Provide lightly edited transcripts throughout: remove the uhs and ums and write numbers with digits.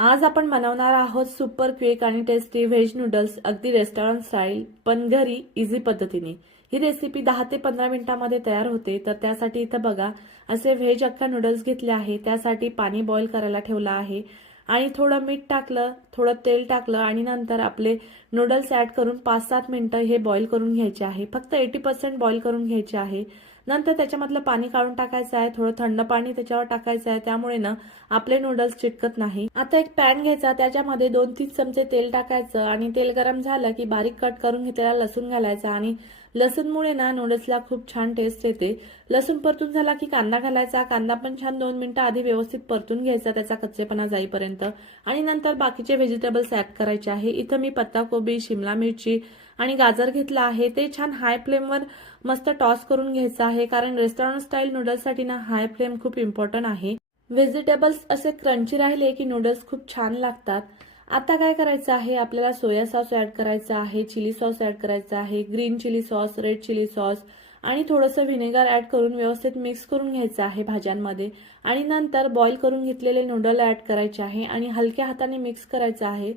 आज आपण बनवणार आहोत सुपर क्विक आणि टेस्टी व्हेज नूडल्स, अगदी रेस्टॉरंट स्टाईल पण घरी इझी पद्धतीने। ही रेसिपी 10 ते 15 मिनिटांमध्ये तयार होते। तर त्यासाठी इथं बघा असे व्हेज अख्खा नूडल्स घेतले आहे। त्यासाठी पाणी बॉईल करायला ठेवलं आहे आणि थोडं मीठ टाकलं, थोडं तेल टाकलं आणि नंतर आपले नूडल्स ऍड करून 5-7 मिनिटं हे बॉईल करून घ्यायचे आहे। फक्त 80% बॉईल करून घ्यायचे आहे। नंतर त्याच्यामधलं पाणी काढून टाकायचं आहे, थोडं थंड पाणी त्याच्यावर टाकायचं आहे, त्यामुळे ना आपले नूडल्स चिटकत नाही। आता एक पॅन घ्यायचा, त्याच्यामध्ये 2-3 चमचे तेल टाकायचं आणि तेल गरम झालं की बारीक कट करून घेतलेला लसूण घालायचा आणि लसूणमुळे ना नूडल्सला खूप छान टेस्ट येते। लसूण परतून झाला की कांदा घालायचा, कांदा पण छान 2 मिनिटं आधी व्यवस्थित परतून घ्यायचा त्याचा कच्चेपणा जाईपर्यंत आणि नंतर बाकीचे व्हेजिटेबल्स ऍड करायचे आहे। इथं मी पत्ताकोबी, शिमला मिरची आणि गाजर घेतला आहे। ते छान हाय फ्लेमवर मस्त टॉस करून घ्यायचं आहे, कारण रेस्टॉरंट स्टाईल नूडल्ससाठी ना हाय फ्लेम खूप इम्पॉर्टंट आहे। व्हेजिटेबल्स असे क्रंची राहिले की नूडल्स खूप छान लागतात। आता काय करायचं आहे, आपल्याला सोया सॉस ऍड करायचा आहे, चिली सॉस ऍड करायचा आहे, green chilli sauce, red chilli sauce आणि थोडंसं व्हिनेगर ऍड करून व्यवस्थित मिक्स करून घ्यायचं आहे भाज्यांमध्ये आणि नंतर बॉईल करून घेतलेले नूडल ऍड करायचे आहे आणि हलक्या हाताने मिक्स करायचं आहे,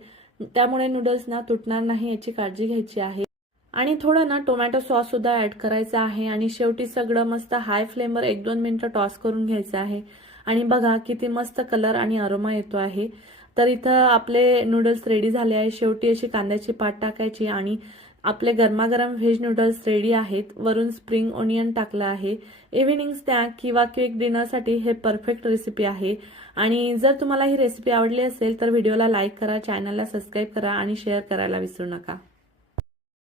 त्यामुळे नूडल्स ना तुटणार नाही याची काळजी घ्यायची आहे। आणि थोडं ना टोमॅटो सॉस सुद्धा ऍड करायचा आहे आणि शेवटी सगळं मस्त हाय फ्लेमवर 1-2 मिनिटं टॉस करून घ्यायचं आहे आणि बघा किती मस्त कलर आणि अरोमा येतो आहे। तर इथं आपले नूडल्स रेडी झाले आहे। शेवटी अशी कांद्याची पात टाकायची आणि आपले गरमागरम व्हेज नूडल्स रेडी आहेत। वरून स्प्रिंग ओनियन टाकलं आहे। इव्हिनिंग स्नॅक किंवा क्विक डिनरसाठी हे परफेक्ट रेसिपी आहे। आणि जर तुम्हाला ही रेसिपी आवडली असेल तर व्हिडिओला लाईक करा, चॅनलला सबस्क्राईब करा आणि शेअर करायला विसरू नका।